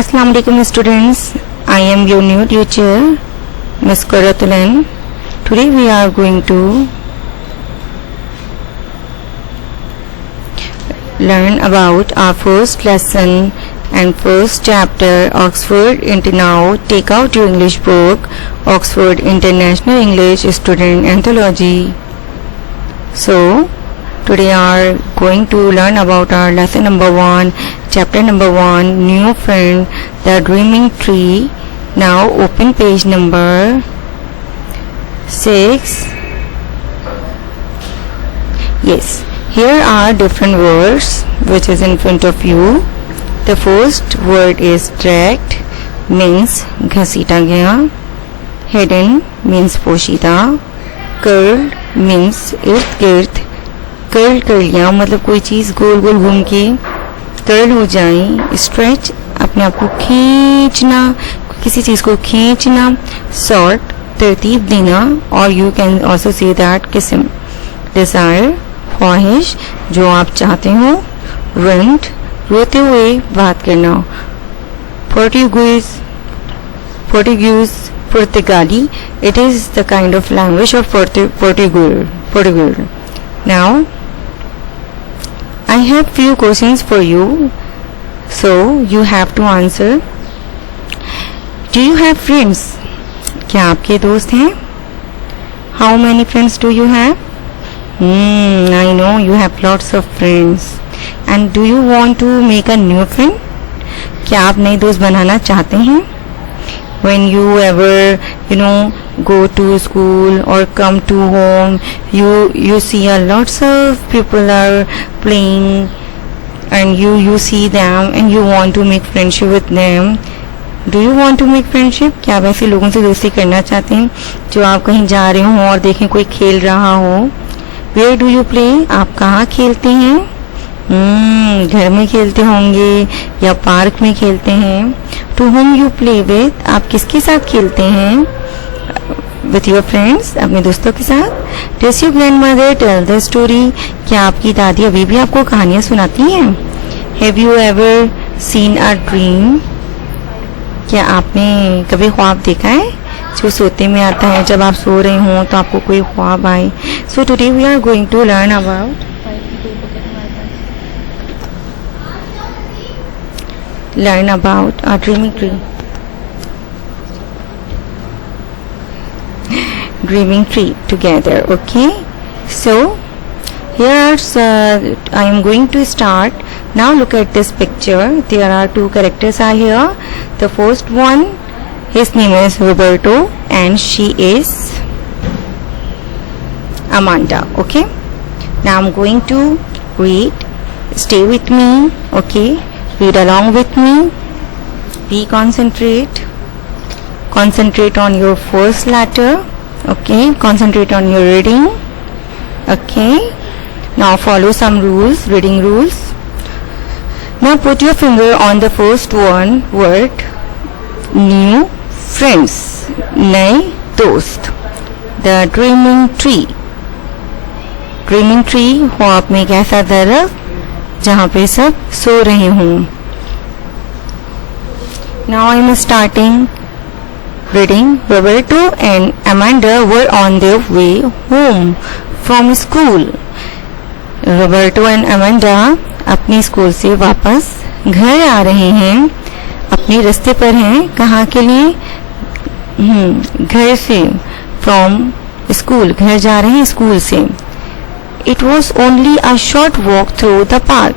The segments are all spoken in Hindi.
Assalamu alaikum students. I am your new teacher, Ms. Karatulan. Today we are going to learn about our first lesson and first chapter, Oxford Now. Take out your English book, Oxford International English Student Anthology. So today are going to learn about our lesson number 1, chapter number 1, new friend, the dreaming tree. Now open page number 6. Yes, here are different words which is in front of you. The first word is dragged, means घसीटा गया. Hidden means पोशीदा. Curled means इर्द गिर्द कर्ल कर लिया, मतलब कोई चीज़ गोल गोल घूम के कर्ल हो जाए. स्ट्रेच अपने आप को खींचना, किसी चीज़ को खींचना. सॉर्ट तरतीब देना, और you can also say that किस्म. डिज़ायर ख्वाहिश, जो आप चाहते हो. रेंट रोते हुए बात करना. पोर्टुगीज पुर्तगाली, it is the kind of language of Portugal. Now I have few questions for you, so you have to answer. Do you have friends? क्या आपके दोस्त हैं? How many friends do you have? I know you have lots of friends. And do you want to make a new friend? क्या आप नए दोस्त बनाना चाहते हैं? When you ever go to school or come to home, you see a lots of people are playing, and you see them and you want to make friendship with them. Do you want to make friendship? क्या आप ऐसे लोगों से दोस्ती करना चाहते हैं जो आप कहीं जा रहे हो और देखें कोई खेल रहा हो? Where do you play? आप कहाँ खेलते हैं? घर में खेलते होंगे या पार्क में खेलते हैं. To whom you play with? आप किसके साथ खेलते हैं? With your friends, अपने दोस्तों के साथ. Does your grandmother tell the story? क्या आपकी दादी अभी भी आपको कहानियाँ सुनाती हैं? Have you ever seen a dream? क्या आपने कभी ख्वाब देखा है जो सोते में आता है? जब आप सो रहे हों तो आपको कोई ख्वाब आए. So today we are going to learn about a dreaming tree. Dreaming tree together. Okay, so here I am going to start. Now look at this picture. There are two characters are here. The first one, his name is Roberto and she is Amanda. Okay, now I'm going to read. Stay with me. Okay, read along with me. Be concentrate on your first letter. Okay, concentrate on your reading. Okay, now follow some rules, reading rules. Now put your finger on the first one word, new friends, नए दोस्त. The dreaming tree. Dreaming tree ख्वाब में एक ऐसा दरख्त जहाँ पे सब सो रहे हों. Now I am starting reading. Roberto and Amanda were on their way home from school. Roberto and Amanda अपनी स्कूल से वापस घर आ रहे हैं. अपने रास्ते पर हैं. कहाँ के लिए? घर से. फ्रॉम स्कूल, घर जा रहे हैं स्कूल से. It was only a short walk through the park.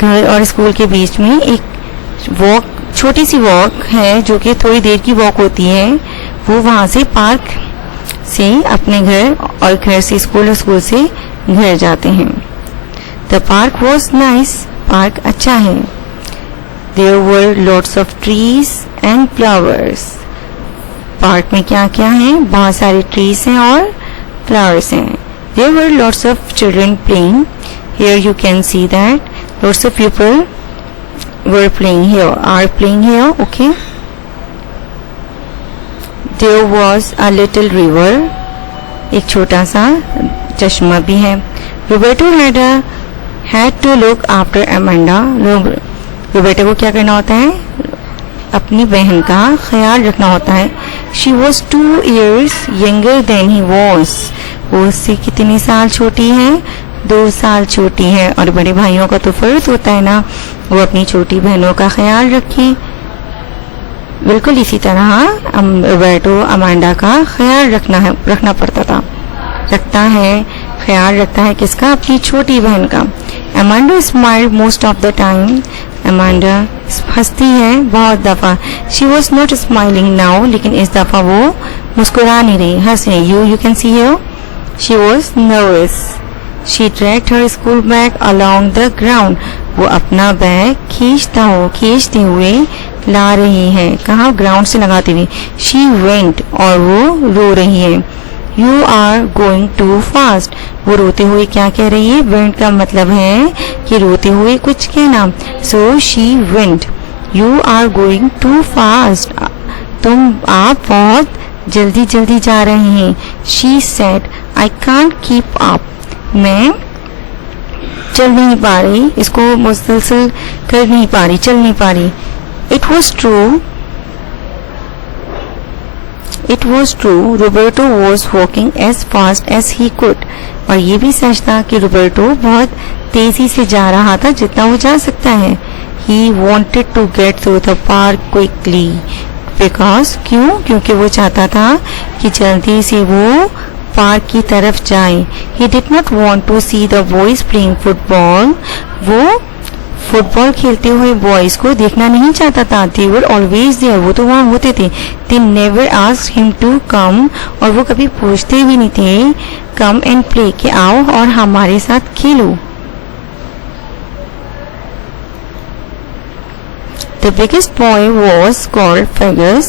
घर और स्कूल के बीच में एक वॉक, छोटी सी वॉक है जो कि थोड़ी देर की वॉक होती है. वो वहाँ से पार्क से अपने घर और घर से स्कूल और स्कूल से घर जाते हैं. The park was nice. Park अच्छा है. There were lots of trees and flowers. Park में क्या क्या है? बहुत सारे trees हैं और flowers हैं. There were lots of children playing. Here you can see that lots of people were playing here, are playing here. Okay. There was a little river. एक छोटा सा चश्मा भी है. Roberto had to look after Amanda. Roberto को क्या करना होता है, अपनी बहन का ख्याल रखना होता है। She was 2 years younger than he was, वो उससे कितने साल छोटी है, 2 साल छोटी है। और बड़े भाइयों का तो फर्ज होता है ना, वो अपनी छोटी बहनों का ख्याल रखें। बिल्कुल इसी तरह रोबर्टो अमांडा का ख्याल रखना पड़ता था, रखता है, ख्याल रखता है किसका, अपनी छोटी बहन का। Amanda smiled most of the time, Amanda हंसती है बहुत दफ़ा। She was not smiling now, लेकिन इस दफ़ा वो मुस्कुरा नहीं रही, हंस रही। You can see here she was nervous. She dragged her school bag along the ground, वो अपना बैग खींचते हुए ला रही है, कहाँ, ग्राउंड से लगाते हुए। शी वेंट, और वो रो रही है। You are going too fast, वो रोते हुए क्या कह रही है, वेंट का मतलब है कि रोते हुए कुछ कहना। So she went, you are going too fast, आप बहुत जल्दी जा रहे हैं। She said I can't keep up, मैं चल नहीं पा रही, इसको मुसलसल कर नहीं पा रही, चल नहीं पा रही। It was true, Roberto was walking as fast as he could. और ये भी सच था कि रोबर्टो बहुत तेजी से जा रहा था, जितना वो जा सकता है। He wanted to get through the park quickly because क्योंकि वो चाहता था कि जल्दी से वो पार्क की तरफ जाए। He did not want to see the boys playing football. वो फुटबॉल खेलते हुए बॉयज को देखना नहीं चाहता था। They were always there, वो तो वहाँ होते थे। They never asked him to come, और वो कभी पूछते भी नहीं थे come and play, कि आओ और हमारे साथ खेलो। The biggest boy was called Fergus.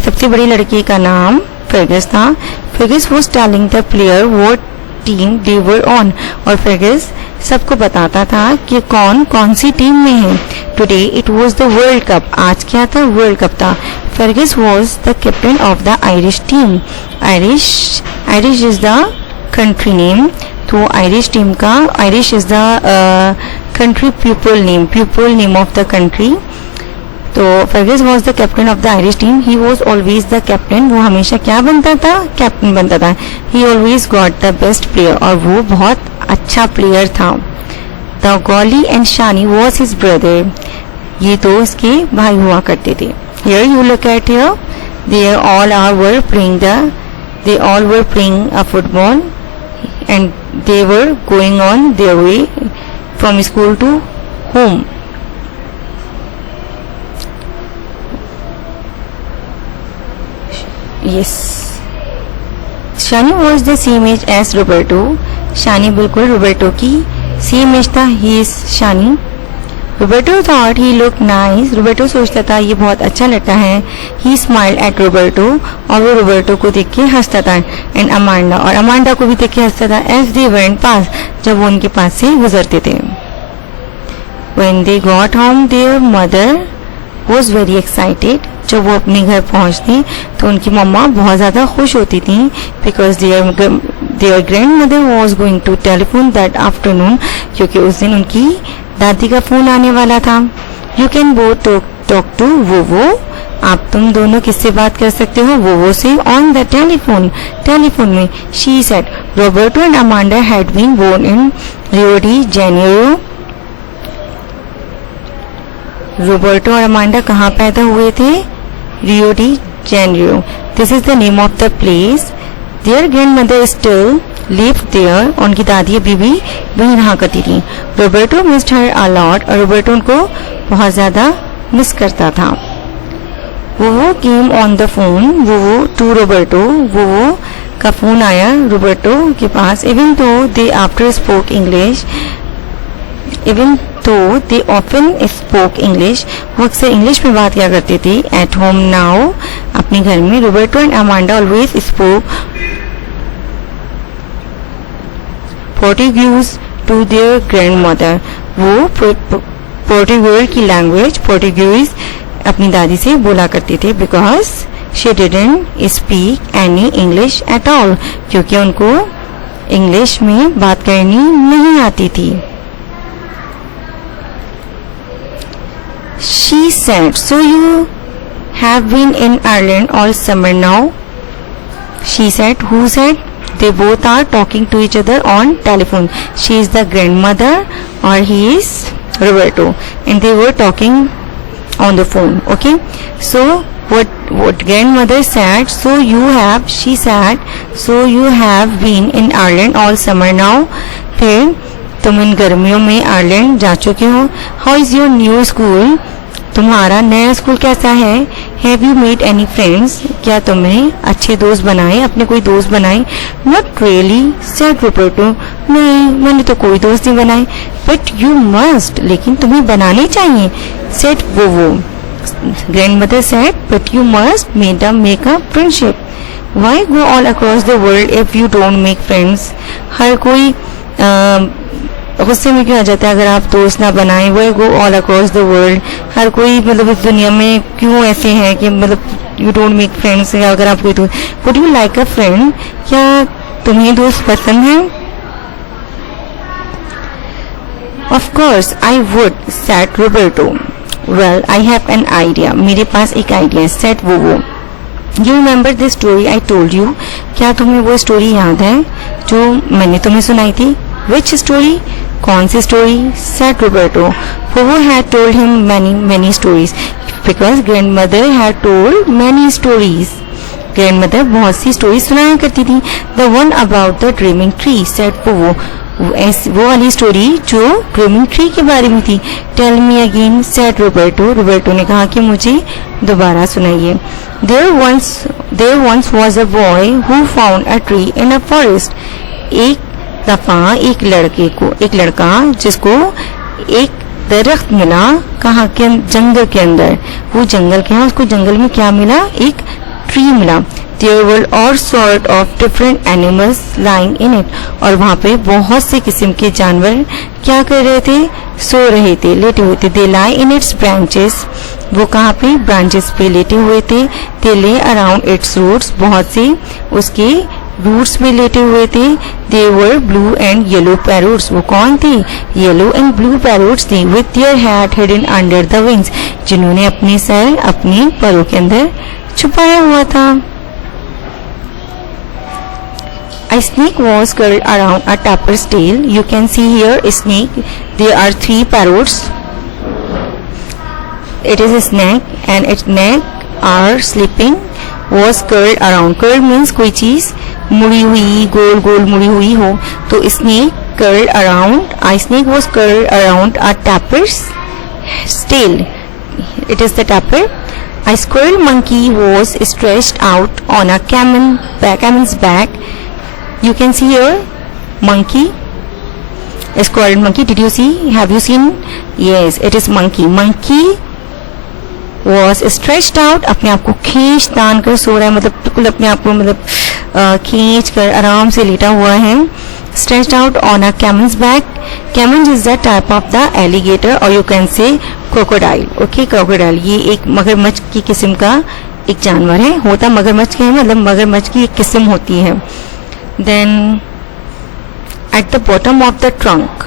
सबसे बड़ी लड़की का नाम Fergus था। Fergus was telling the player what team they were on, और Fergus सबको बताता था कि कौन सी टीम में है। Today it was the world cup, आज क्या था, वर्ल्ड कप था। Fergus was the captain of the Irish team. Irish is the country name, तो आयरिश टीम का, Irish is the country people name of the country. तो Fergus was the captain of the Irish team. He was always the captain, वो हमेशा क्या बनता था, कैप्टन बनता था। He always got the best player, और वो बहुत अच्छा प्लेयर था। The Golly and Shani was his brother, ये दो उसके भाई हुआ करते थे। Here you look at here, they all were playing a football and they were going on their way from school to home. Yes, Shani was the same age as Roberto. शानी बिल्कुल रोबर्टो की सेम एज था। He is Shani. Roberto thought he look nice, Roberto सोचता था ये बहुत अच्छा लगता है। ही स्माइल्ड एट रोबर्टो, और वो रोबर्टो को देख के हंसता था। एंड अमांडा, और अमांडा को भी देख के हंसता था। एज दे वेंट पास, जब वो उनके पास से गुजरते थे। When they got home there mother was very excited, जब वो अपने घर पहुंचती तो उनकी मम्मा बहुत ज़्यादा खुश होती थी। Because their grandmother was going to telephone that afternoon, क्योंकि उस दिन उनकी दादी का फ़ोन आने वाला था। You can both talk to Vovo, आप तुम दोनों किससे बात कर सकते हो, वोवो से, ऑन द टेलीफोन में। She said Roberto and Amanda had been born in Rio de Janeiro. Roberto और अमांडा कहाँ पैदा हुए थे, Rio de Janeiro. This is the name of the place. Their grandmother still lived there, उनकी दादी अभी भी वहीं रहा करती थी। Roberto missed her a lot, और रोबर्टो उनको बहुत ज़्यादा मिस करता था। वो केम ऑन द फोन, वो टू रोबर्टो, वो का फोन आया रोबर्टो के पास। इवन तो दे आफ्टर स्पोक इंग्लिश, इवन तो दे ऑफन स्पोक इंग्लिश, वो अक्सर इंग्लिश में बात किया करते थे। एट होम नाउ, अपने घर में, Roberto and Amanda always spoke Portuguese to their grandmother, वो पोर्टुगल की लैंग्वेज पोर्टुगीज अपनी दादी से बोला करते थे। Because she didn't speak any English at all, क्योंकि उनको इंग्लिश में बात करनी नहीं आती थी। she said, so you have been in Ireland all summer now? She said. Who said? They both are talking to each other on telephone. She is the grandmother or he is Roberto, and they were talking on the phone. Okay, so what grandmother said, so you have, she said, so you have been in Ireland all summer now. फिर तुम इन गर्मियों में आयरलैंड जा चुके हो. How is your new school? तुम्हारा नया स्कूल कैसा है? Have you made any friends? क्या तुमने अच्छे दोस्त बनाए, अपने कोई दोस्त बनाए? Not really said Roberto. नहीं, मैंने तो कोई दोस्त नहीं बनाए. बट यू मस्ट, लेकिन तुम्हें बनाने चाहिए. सेड वो grandmother said, but you must make a friendship. Why go all across the world if you don't make friends? हर कोई गुस्से में क्यों आ जाता है अगर आप दोस्त ना बनाए? वो go all across the world, हर कोई मतलब इस दुनिया में क्यों ऐसे है कि मतलब यू डोंट मेक फ्रेंड्स. अगर आप कोई दोस्त, would you like a friend? क्या तुम्हें दोस्त पसंद है? Of course I would, said Roberto. Well I have an idea, मेरे पास एक आइडिया है, सेड वो. You remember this story I told you? क्या तुम्हें वो स्टोरी याद है जो मैंने तुम्हें सुनाई थी? Which story? कौन सी story? Said Roberto. Povo had told him many stories because grandmother had told many stories. Grandmother बहुत सी स्टोरी सुनाया करती थी. The one about the dreaming tree, said Povo. वो वाली स्टोरी जो ड्रीमिंग ट्री के बारे में थी. Tell me again, said Roberto. Roberto ने कहा कि मुझे दोबारा सुनाइए. There once was a boy who found a tree in a forest. एक दफा एक लड़का जिसको एक दरख्त मिला. कहाँ के? जंगल के अंदर. वो जंगल के, उसको जंगल में क्या मिला? एक ट्री मिला. There were all sort of different animals lying in it. और वहाँ पे बहुत से किस्म के जानवर क्या कर रहे थे? सो रहे थे, लेटे हुए थे. They lie in its branches. वो कहाँ पे? ब्रांचेस पे लेटे हुए थे. They lay around its roots. बहुत से उसके रूट्स में लेटे हुए थे. They were blue and yellow parrots. वो कौन थे? येलो एंड ब्लू पैरोट्स थे. With their head hidden under the wings. जिन्होंने अपने सर अपने परों के अंदर छुपाया हुआ था. A snake was curled around a tapir's tail. You can see here a snake. There are 3 parrots. It is a snake and its neck are sleeping. Was curled around. Curled means कोई चीज मुड़ी हुई, गोल गोल मुड़ी हुई हो. तो snake curled around. A snake was curled around a tapir's tail. It is the tapir. A squirrel monkey was stretched out on a camel's back. You can see here monkey, a squirrel monkey. Did you see? Have you seen? Yes, it is monkey. Monkey was stretched out. अपने आप को खींच तान कर सो रहा है, मतलब बिल्कुल अपने आप को मतलब खींच कर आराम से लेटा हुआ है. Stretched out on a camel's back. Camel is the type of the alligator or you can say crocodile. Okay, crocodile. ये एक मगरमच्छ की किस्म का एक जानवर है. होता मगरमच्छ के है, मतलब मगरमच्छ की एक किस्म होती है. Then at the bottom of the trunk,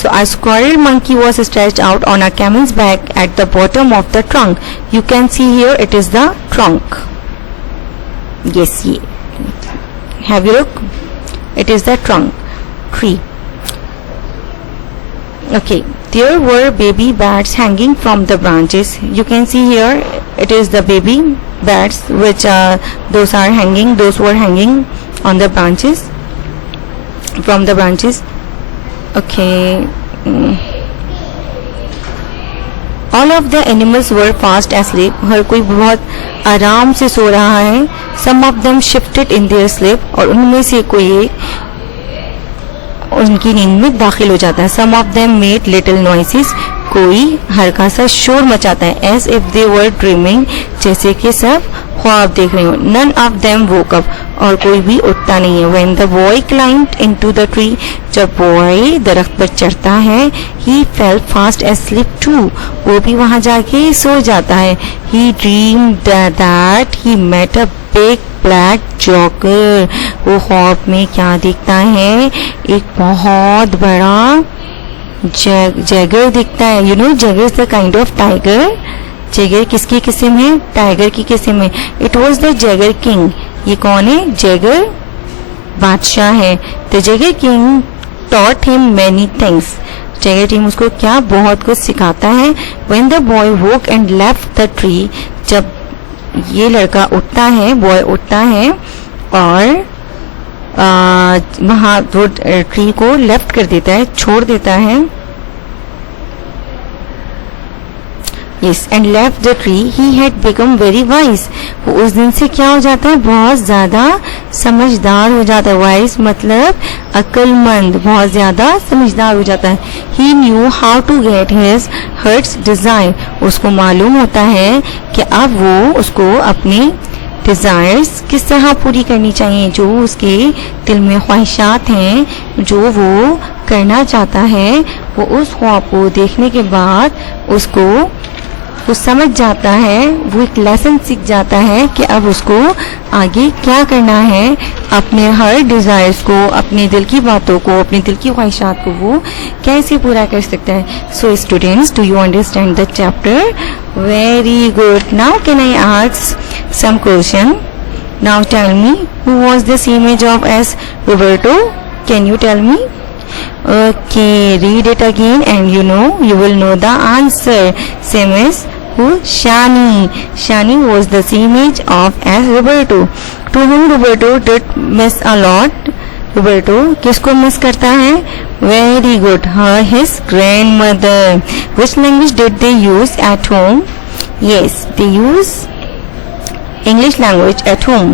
so a squirrel monkey was stretched out on a camel's back at the bottom of the trunk. You can see here it is the trunk. Yes, have you look? It is the trunk tree. Okay, there were baby bats hanging from the branches. You can see here it is the baby bats which those were hanging on the branches, from the branches. Okay. All of the animals were fast asleep. हर कोई बहुत आराम से सो रहा है. Some of them shifted in their sleep. और उनमें से कोई एक उनकी नींद में दाखिल हो जाता है. Some of them made little noises. कोई हल्का सा शोर मचाता है. As if they were dreaming. जैसे कि सब ख्वाब देख रहे हो. None of them woke up. और कोई भी उठता नहीं है. When the boy climbed into the tree. जब बॉय दरख्त पर चढ़ता है. He fell fast asleep too. वो भी वहाँ जाके सो जाता है. He dreamed that he met a big black jaguar. वो ख्वाब में क्या देखता है? एक बहुत बड़ा जैगर दिखता है. You know Jaeger is the kind of tiger. Jaeger किसकी किस्म है? टाइगर की किस्म है. It was the Jaeger king. ये कौन है? जैगर बादशाह है. The Jaeger king taught him many things. Jaeger king उसको क्या? बहुत कुछ सिखाता है. When the boy woke and left the tree. जब ये लड़का उठता है, बॉय उठता है और वहाँ वो ट्री को लेफ्ट कर देता है, छोड़ देता है. Yes, and left the tree. He had become very wise. वो उस दिन से क्या हो जाता है? बहुत ज्यादा समझदार हो जाता है. वाइज मतलब अक्लमंद, बहुत ज्यादा समझदार हो जाता है. He knew how to get his heart's desire. उसको मालूम होता है कि अब वो उसको अपने डिज़ायर्स किस तरह पूरी करनी चाहिए. जो उसके दिल में ख्वाहिशात हैं, जो वो करना चाहता है, वो उस ख्वाब को देखने के बाद उसको वो समझ जाता है. वो एक लेसन सीख जाता है कि अब उसको आगे क्या करना है. अपने हर डिज़ायर्स को, अपने दिल की बातों को, अपने दिल की ख्वाहिशात को वो कैसे पूरा कर सकता है. So students, do you understand the chapter? Very good. Now can I ask some question. Now tell me, who was this image of as Roberto? Can you tell me? Okay, read it again and you will know the answer. Same as who? Shani. Shani was the image of as Roberto. To whom Roberto did miss a lot. Roberto किसको मिस करता है? Very good. His grandmother. Which language did they use at home? Yes, they use English language at home.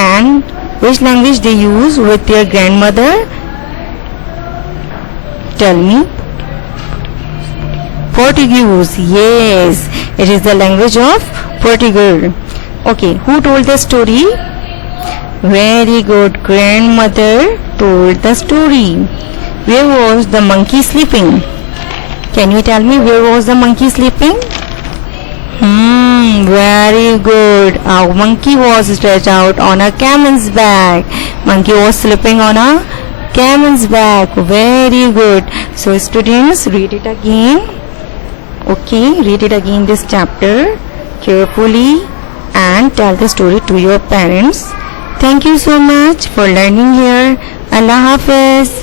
And which language they use with their grandmother? Tell me. Portuguese. Yes, it is the language of Portugal. Okay, who told the story? Very good. Grandmother told the story. Where was the monkey sleeping? Can you tell me where was the monkey sleeping? Very good. A monkey was stretched out on a camel's back. Monkey was sleeping on a camel's back. Very good. So students, read it again. Okay, read it again this chapter carefully and tell the story to your parents. Thank you so much for learning here. Allah Hafiz.